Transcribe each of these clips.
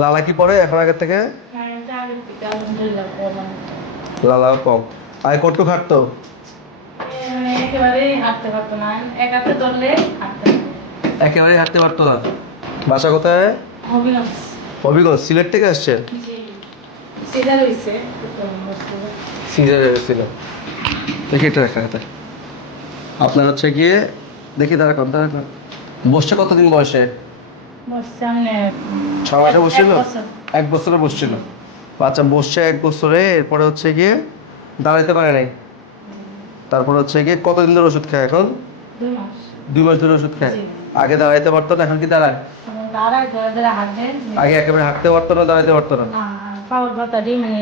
লালা কি পরে এখন আগের থেকে? হ্যাঁ লালা কম আয় কটুক খাটতো একেবারেই হাঁটতে পারতো না। এক হাতে ধরলে একেবারেই হাঁটতে পারতো না। বাসা কোথায়? হবিগঞ্জ। হবিগঞ্জ সিলেট থেকে আসছে? সিজার হয়েছে সিজারে ছিল দেখি এটা দেখা হাতে। আপনার হচ্ছে গিয়ে দেখি দাঁড়া কত কত। বসছে কতদিন বয়সে? ছ মাসে বসছিল? এক বছর। বসছিল। আচ্ছা বসছে এক বছরে এরপরে হচ্ছে গিয়ে দাঁড়াইতে পারে নাই। তারপর হচ্ছে গিয়ে কতদিন ধরে ওষুধ খায় এখন? দুই মাস। ধরে ওষুধ খায়। আগে দাঁড়াইতে পারতো না এখন কি দাঁড়ায়? আগে একেবারে হাঁটতে পারতো না দাঁড়াইতে পারতো না? মানে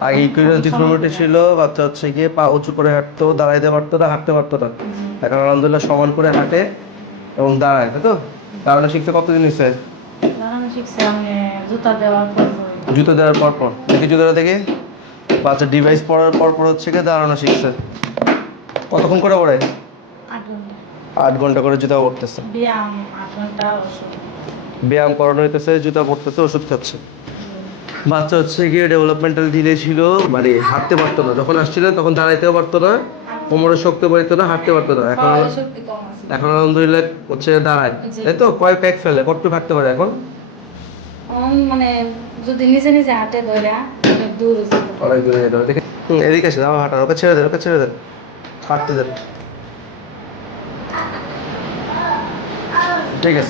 আগে ডিফর্মিটি ছিল বাচ্চা হচ্ছে গিয়ে পা উঁচু করে হাঁটতো দাঁড়াইতে পারতো না হাঁটতে পারতো না। এখন আলহামদুলিল্লাহ সমান করে হাঁটে। এবং দাঁড়ায় তাই তো? দাঁড়ানো শিখতে কতদিন হয়েছে জুতা দেওয়ার পর পর। দেখি জুতোটা দেখি। বাচ্চা ডিভাইস পরার পর পর হচ্ছে গিয়ে দাঁড়ানো শিখছে। কতক্ষণ করে পড়ে আট ঘণ্টা। করে জুতা পড়তেছে। ব্যায়াম আট ঘণ্টা ওষুধ। ব্যায়াম করানো হইতেছে জুতা পড়তেছে ওষুধ খাচ্ছে। বাচ্চা হচ্ছে গিয়ে ডেভেলপমেন্টাল ডিলে ছিল মানে হাঁটতে পারতো না। যখন আসছিল তখন দাঁড়াইতেও পারতো না। কোমরের শক্তি পাইতো না হাঁটতে পারতো না। এখন এখন আলহামদুলিল্লাহ হচ্ছে দাঁড়ায়। তাই তো কয়েক প্যাক ফেলে কতটুকু হাঁটতে পারে এখন। মানে যদি নিজে নিজে হাঁটে ধরে দূর অনেক দূরে যেতে দেখে এদিকে দাও হাঁটার ওকে ছেড়ে দেন ওকে ছেড়ে দেন হাঁটতে দেন ঠিক আছে।